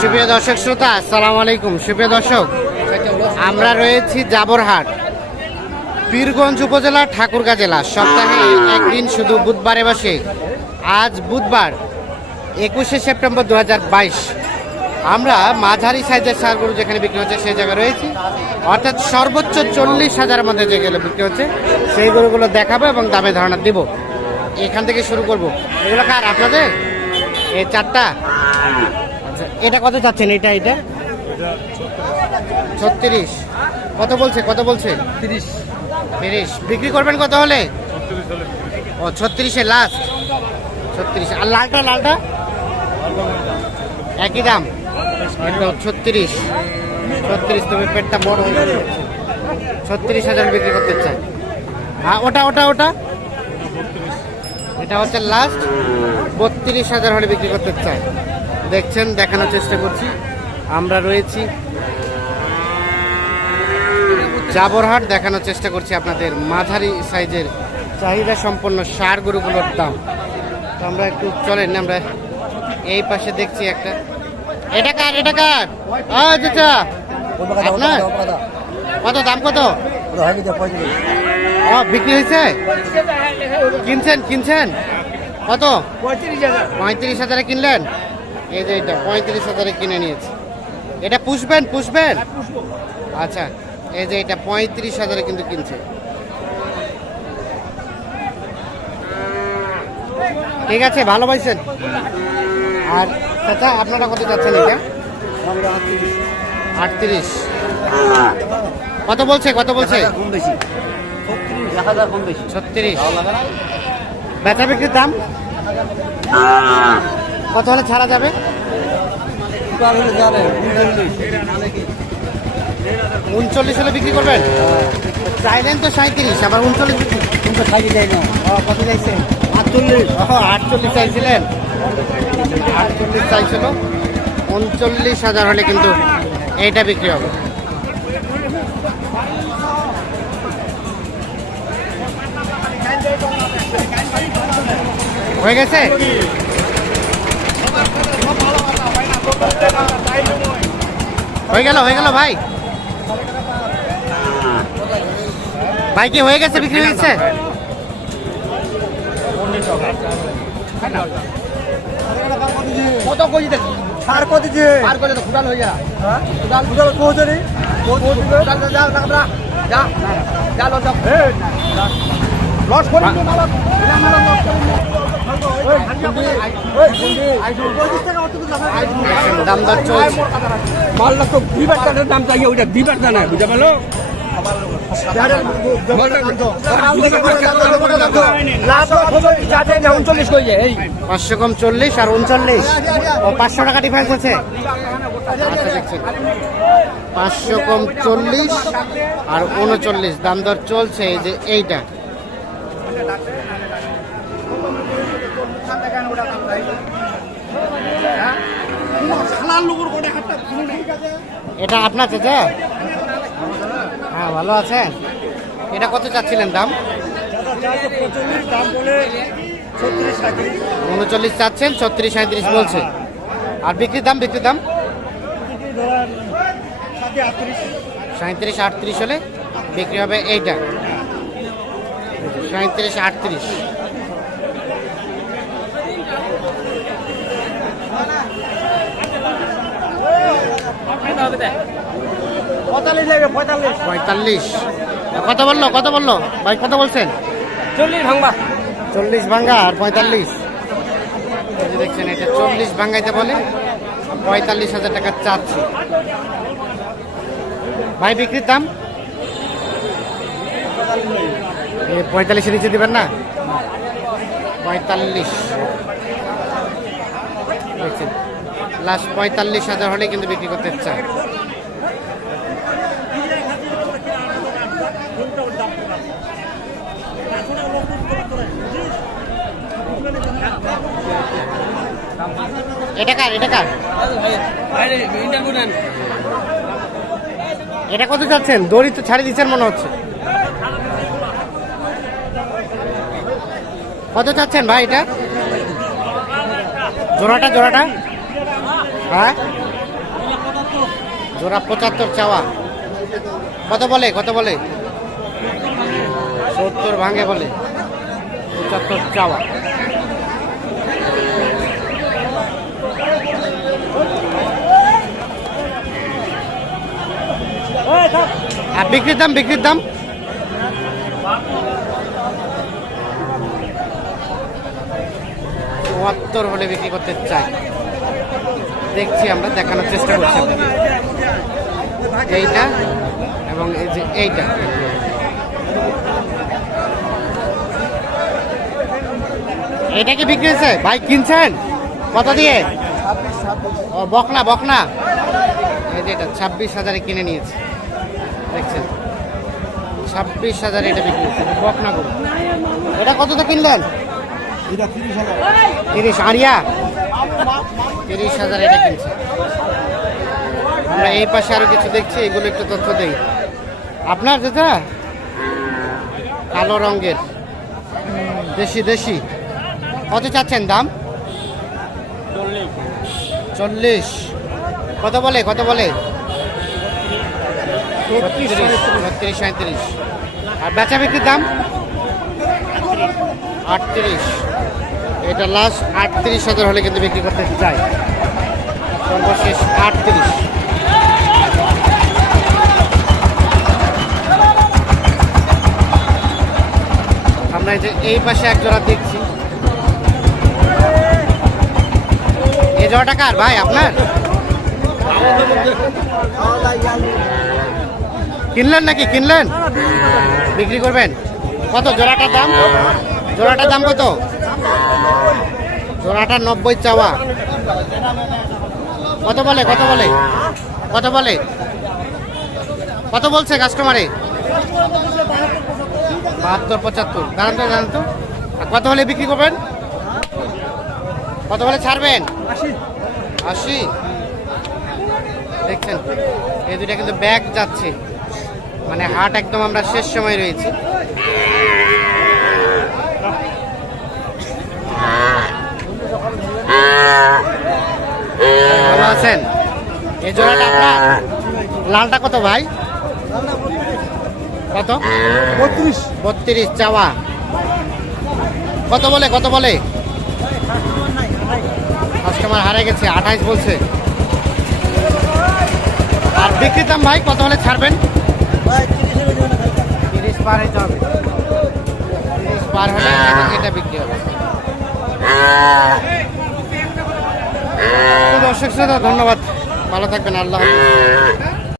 সুপ্রিয় দর্শক শ্রোতা, আসসালামু আলাইকুম। সুপ্রিয় দর্শক, আমরা রয়েছি জাবরহাট, পীরগঞ্জ উপজেলা, ঠাকুরগাঁ জেলা। সপ্তাহে একদিন শুধু বুধবারে বসে। আজ বুধবার, একুশে সেপ্টেম্বর দু হাজার বাইশ। আমরা মাঝারি সাইজের সারগুলো যেখানে বিক্রি হচ্ছে, সেই জায়গায় রয়েছি। অর্থাৎ সর্বোচ্চ চল্লিশ হাজারের মধ্যে যেগুলো বিক্রি হচ্ছে, সেই গরুগুলো দেখাবো এবং দামে ধারণা দিব। এখান থেকে শুরু করব। এগুলো কার? আপনাদের? এই চারটা? এটা কত চাচ্ছেন? এটা এটা? ছত্রিশ। কত বলছে? কত বলছে? তিরিশ। তিরিশ। বিক্রি করবেন কত হলে? ও ছত্রিশে লাস্ট। ছত্রিশ। আর লালটা লালটা? একই দাম। ছত্রিশ। ছত্রিশ তুমি পেটটা বড় হয়ে ছত্রিশ হাজার বিক্রি করতে চাই। হ্যাঁ ওটা ওটা ওটা? এটা হচ্ছে লাস্ট। বত্রিশ হাজার হলে বিক্রি করতে চাই। দেখছেন, দেখানোর চেষ্টা করছি। আমরা রয়েছি জাবরহাট, দেখানোর চেষ্টা করছি আপনাদের মাঝারি সাইজের চাহিদা সম্পন্ন সার গরুগুলোর দাম। তো আমরা একটু চলেন, আমরা এই পাশে দেখছি একটা। এটা কার এটা কার? কত, দাম কত? বিক্রি হয়েছে? কিনছেন কিনছেন? কত? পঁয়ত্রিশ হাজারে কিনলেন? এই যে এটা পঁয়ত্রিশ হাজারে কিনে নিয়েছি। এটা পুষবেন পুষবেন? আচ্ছা এই যে এটা পঁয়ত্রিশ হাজারে কিন্তু কিনছে। ঠিক আছে ভালো পাইছেন? আর চাচা আপনারা কত যাচ্ছেন এটা? আটত্রিশ। কত বলছে কত বলছে? কম বেশি। কম বেশি। ছত্রিশ। বেচা বিক্রির দাম? কত হলে ছাড়া যাবে? উনচল্লিশ হলে বিক্রি করবেন? চাইলেন তো সাঁত্রিশ আবার উনচল্লিশ খাইতে যাই না। কত চাইছেন? আটচল্লিশ। আটচল্লিশ চাইছিলেন? আটচল্লিশ চাইছিল। উনচল্লিশ হাজার হলে কিন্তু এইটা বিক্রি হবে। হয়ে গেছে? হয়ে গেল হয়ে গেল ভাই। ভাই কি হয়ে গেছে বিক্রি হয়েছে গেছে? কত কেজি দেখি সার কত দিছে আর কত তো ফুটাল হয়ে যা হ্যাঁ লস লস করি। দর চলছে। মালটা তো দিবার টাকার দাম চাই ওইটা দিবার জানা বুঝা পেল উনচল্লিশ কই যায় এই পাঁচশো কম চল্লিশ আর উনচল্লিশ। পাঁচশো টাকা ডিফারেন্স আছে। পাঁচশো কম চল্লিশ আর উনচল্লিশ। দাম দর চলছে, এই যে এইটা। এটা আপনার চাচা? হ্যাঁ ভালো আছেন। এটা কত চাচ্ছিলেন দাম? উনচল্লিশ চাচ্ছেন, ছত্রিশ সাঁত্রিশ বলছে। আর বিক্রির দাম বিক্রির দাম? সাঁত্রিশ আটত্রিশ হলে বিক্রি হবে এইটা। সাঁত্রিশ আটত্রিশ। পঁয়তাল্লিশ কত বলল কত বলল? ভাই কত বলছেন? চল্লিশ ভাঙবা। চল্লিশ ভাঙ্গা আর পঁয়তাল্লিশ। দেখছেন এটা চল্লিশ ভাঙ্গাইতে বলে পঁয়তাল্লিশ হাজার টাকা চাচ্ছে। ভাই বিক্রির দাম? পঁয়তাল্লিশের নিচে দিবেন না? পঁয়তাল্লিশ। দেখছেন লাস্ট পঁয়তাল্লিশ হাজার হলে কিন্তু বিক্রি করতে চায়। এটা কত চাচ্ছেন দড়ি তো ছাড়ি দিচ্ছেন মনে হচ্ছে। কত চাচ্ছেন ভাই এটা? জোড়াটা জোড়াটা? হ্যাঁ? জোড়া পঁচাত্তর চাওয়া। কত বলে কত বলে? সত্তর ভাঙে বলে। পঁচাত্তর চাওয়া। আর বিক্রির দাম বিক্রির দাম? চুয়াত্তর হলে বিক্রি করতে চাই দেখছি আমরা দেখানোর চেষ্টা করছি এইটা এবং এই যে এইটা। এটা কি বিক্রি হয়েছে? ভাই কিনছেন? কত দিয়ে? ও বকনা বকনা। এই যে এটা ছাব্বিশ হাজারে কিনে নিয়েছে। দেখছেন? ছাব্বিশ হাজারে এটা বিক্রি বকনা গরু। এটা কততে কিনলেন? তিরিশ হাজার। তিরিশ হাজার এটা কিনছে। আমরা এই পাশে আরও কিছু দেখছি এগুলো একটু তথ্য দেই। আপনার যেটা কালো রঙের। দেশি দেশি। কত চাচ্ছেন দাম? চল্লিশ। কত বলে কত বলে? ছত্রিশ সাঁত্রিশ আর বেচা বিক্রির দাম? আটত্রিশ। এটা লাস্ট আটত্রিশ হাজার হলে কিন্তু বিক্রি করতে চাই। সর্বশেষ আটত্রিশ। আমরা যে এই পাশে এক জোড়া দেখছি। এই জোড়াটা কার ভাই, আপনার? কিনলেন নাকি? কিনলেন? বিক্রি করবেন? কত? জোড়াটার দাম? জোড়াটার দাম কত? জোড়াটা নব্বই চাওয়া। কত বলে কত বলে? কত বলে? কত বলছে কাস্টমারে বাহাত্তর, পঁচাত্তর। দাঁড়ান তো দাঁড়ান তো। কত হলে বিক্রি করবেন? কত হলে ছাড়বেন? আশি। দেখছেন, এই দুইটা কিন্তু ব্যাগ যাচ্ছে। মানে হাট একদম আমরা শেষ সময় রয়েছি। ভালো আছেন? এই জোড়াটা আপনার? লালটা কত ভাই? কত? বত্রিশ। বত্রিশ চাওয়া। কত বলে কত বলে? কাস্টমার হারে গেছে আঠাইশ বলছে। আর বিক্রির দাম ভাই কত হলে ছাড়বেন? তিরিশ পার হইতে যাবে তিরিশ পার হলে এটা- বিক্রি হবে। দর্শক শ্রোতা ধন্যবাদ ভালো থাকবেন আল্লাহ।